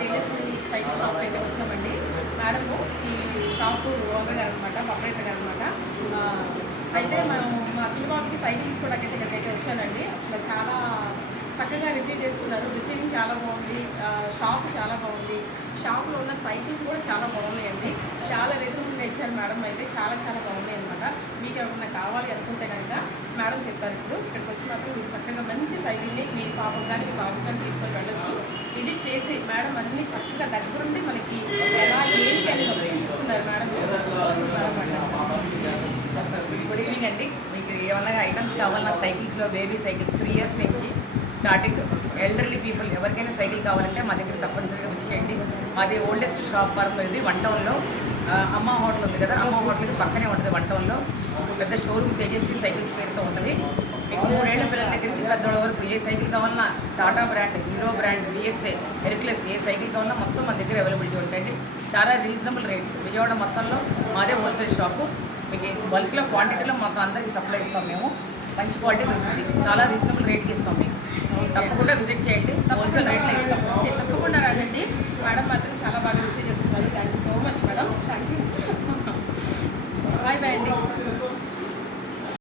Tejaswi cycle shop అయితే వచ్చామండి. Madam ఈ షాపు ఓనర్ గారు అనమాట, ఆపరేటర్ గారు అనమాట. అయితే మనం మా చిన్నబాబుకి సైకిల్ తీసుకోవడానికి అయితే ఇక్కడికైతే వచ్చానండి. అసలు చాలా చక్కగా రిసీవ్ చేసుకున్నారు. రిసీవింగ్ చాలా బాగుంది, షాప్ చాలా బాగుంది, షాప్లో ఉన్న సైకిల్స్ కూడా చాలా బాగున్నాయండి. చాలా రీజనబుల్గా ఇచ్చారు మేడం. అయితే చాలా చాలా బాగున్నాయి అనమాట. మీకు ఎవరైనా కావాలి అనుకుంటే కనుక మేడం చెప్తారు. ఇప్పుడు ఇక్కడికి వచ్చి మాత్రం మీరు చక్కగా మంచి సైకిల్ని మీ పాపం కానీ మీ బాబు కానీ తీసుకొని వెళ్ళచ్చు. ఇది చేసి మేడం అన్నీ చక్కగా దగ్గరుండి మనకి ఎలా ఏంటి అని చెప్తున్నారు మేడం. గుడ్ ఈవినింగ్ అండి. మీకు ఏమన్నా ఐటమ్స్ కావాలన్నా సైకిల్స్లో బేబీ సైకిల్స్ 3 years నుంచి స్టార్టింగ్ ఎల్డర్లీ పీపుల్ ఎవరికైనా సైకిల్ కావాలంటే మా దగ్గర తప్పనిసరిగా విజిట్ చేయండి. మాది ఓల్డెస్ట్ షాప్ ఫార్మ్లో ఇది 1 టౌన్లో. అమ్మ హోటల్ ఉంది కదా, అమ్మ హోటల్కి పక్కనే ఉంటుంది 1 టౌన్లో. పెద్ద షోరూమ్ తేజస్వి సైకిల్స్ పేరుతో ఉంటుంది. మీకు 3 ఏళ్ల పిల్లల దగ్గర నుంచి పెద్దోళ్ళ వరకు ఏ సైకిల్ కావాలన్నా Tata brand, Hero brand, BSA, Hercules ఏ సైకిల్ కావాలన్నా మొత్తం మన దగ్గర అవైలబిలిటీ ఉంటాయండి. చాలా రీజనబుల్ రేట్స్. విజయవాడ మొత్తంలో మాదే హోల్సేల్ షాపు. మీకు బల్క్లో క్వాంటిటీలో మొత్తం అందరికీ సప్లై ఇస్తాం మేము. మంచి క్వాలిటీ దొరుకుతుంది, చాలా రీజనబుల్ రేట్కి ఇస్తాం. మీకు తప్పకుండా విజిట్ చేయండి, హోల్సేల్ రేట్లో ఇస్తాం. తప్పకుండా రండి మేడం.